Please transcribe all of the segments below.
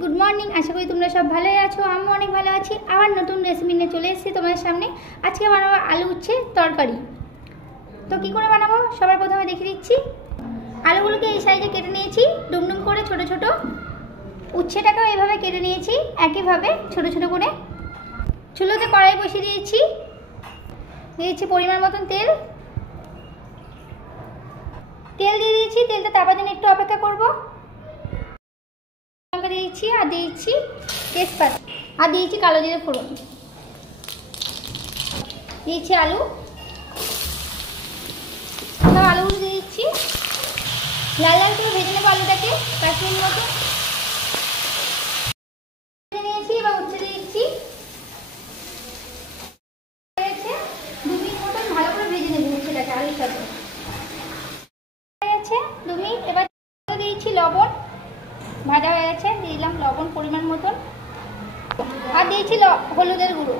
Good morning. আশা করি তোমরা সব ভালোই আছো, আমিও অনেক ভালো আছি। আবার নতুন রেসিপি নিয়ে চলে এসেছি তোমাদের সামনে। আজকে বানাবো আলু উচ্ছে তরকারি। তো কী করে বানাবো সবার প্রথমে দেখে দিচ্ছি। আলুগুলোকে এই সাইজে কেটে নিয়েছি ডুমডুম করে ছোট ছোট। উচ্ছেটাকেও এইভাবে কেটে নিয়েছি একইভাবে ছোট ছোট করে। চুলোতে কড়াই বসিয়ে দিয়েছি পরিমাণ মতন তেল দিয়ে দিয়েছি। তেলটা তাপার জন্য একটু অপেক্ষা করবো। লঙ্কা দিয়েছি আর দিয়েছি তেজপাতা আর দিয়েছি কালো জিরে ফোড়ন। দিয়েছি আলু, সব আলুগুলো দিয়ে দিচ্ছি। লাল লাল করে ভেজে নেবো আলুটাকে 5 মিনিট মতো ভেজে নিয়েছি। এবার উচ্ছে দিয়েছি, 2 মিনিট মতন ভালো করে ভেজে নেবো উচ্ছেটাকে আলুর সাথে। 2 মিনিট। এবার দিয়েছি লবণ, ভাজা হয়ে গেছে, দিয়ে দিলাম লবণ পরিমাণ মতন আর দিয়েছি হলুদের গুঁড়ো।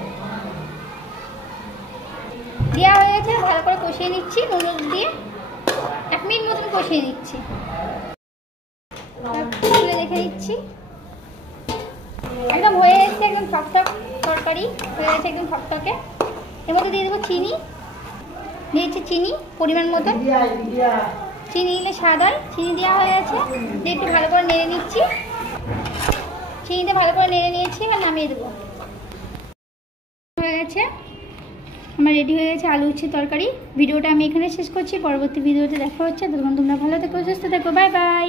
দেওয়া হয়ে গেছে, ভালো করে কষিয়ে নিচ্ছি নুন দিয়ে। 1 মিনিট মতন কষিয়ে নিচ্ছি। তুলে দেখে দিচ্ছি, একদম হয়ে গেছে, একদম ঠকঠক তরকারি হয়ে গেছে, একদম ঠকঠকে। এর মধ্যে দিয়ে দেবো চিনি। দিয়েছি চিনি পরিমাণ মতন, চিনি দিলে স্বাদ হয়। চিনি দেওয়া হয়ে গেছে, দিয়ে একটু ভালো করে নেড়ে নিচ্ছি। চিনিতে ভালো করে নেড়ে নিয়েছি, এবার নামিয়ে দেবো। হয়ে গেছে, আমার রেডি হয়ে গেছে আলু উচ্ছে তরকারি। ভিডিওটা আমি এখানে শেষ করছি, পরবর্তী ভিডিওতে দেখা হচ্ছে। তখন তোমরা ভালো থেকো, সুস্থ থেকো, বাই বাই।